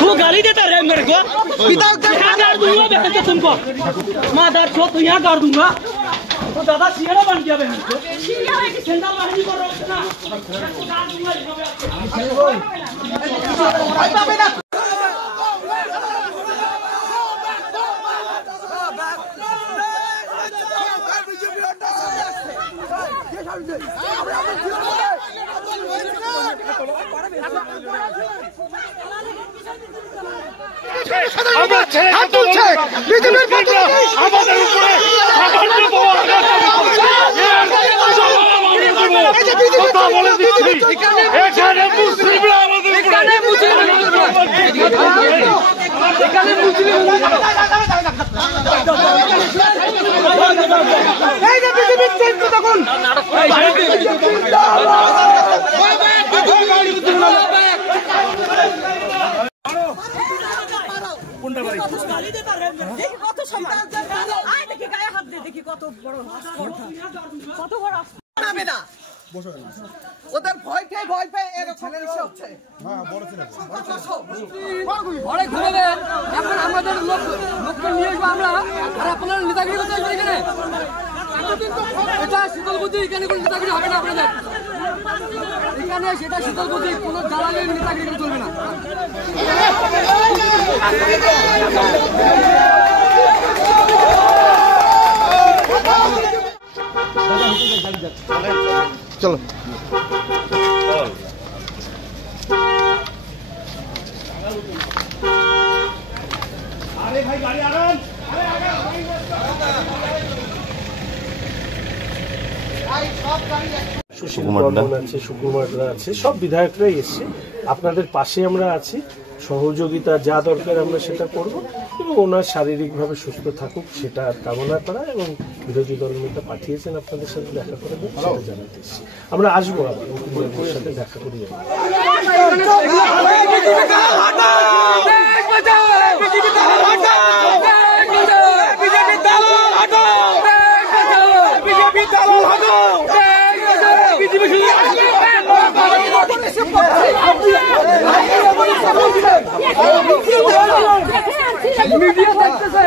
तू गाली देता रहे मेरे को यहाँ गाड़ दूंगा बहन को तुमको मादर चो तो यहाँ गाड़ दूंगा तो दादा सियारा बन गया बहन को सेंधा बाहरी कर रहा ना गाड़ दूंगा ওদের ভয় পেয়ে এরকম হচ্ছে ঘরে ঘুরে দেন এখন আমাদের লোককে নিয়ে আসবো আমরা আর আপনারা নেতাগিরি করতে আসবেন এখানে এটা শীতলকুচি এখানে কোনো নেতাগিরি হবে না আপনাদের এখানে সেটা শীতলকুচি কোনো দালালের নেতাগিরি করে চলবে না চলো अरे भाई गाड़ी आराम সুশীল বর্মন আছে, সুকুমাররা আছে, সব বিধায়করাই এসছে। আপনাদের পাশে আমরা আছি, সহযোগিতা যা দরকার আমরা সেটা করব এবং ওনার শারীরিকভাবে সুস্থ থাকুক সেটা কামনা করা এবং বিরোধী দলনেতা পাঠিয়েছেন আপনাদের সাথে দেখা করে সেটা জানাতে এসেছি। আমরা আসবো আবার মুখ্যমন্ত্রীর সাথে দেখা করে যাবো। মিডিয়া দেখতেছে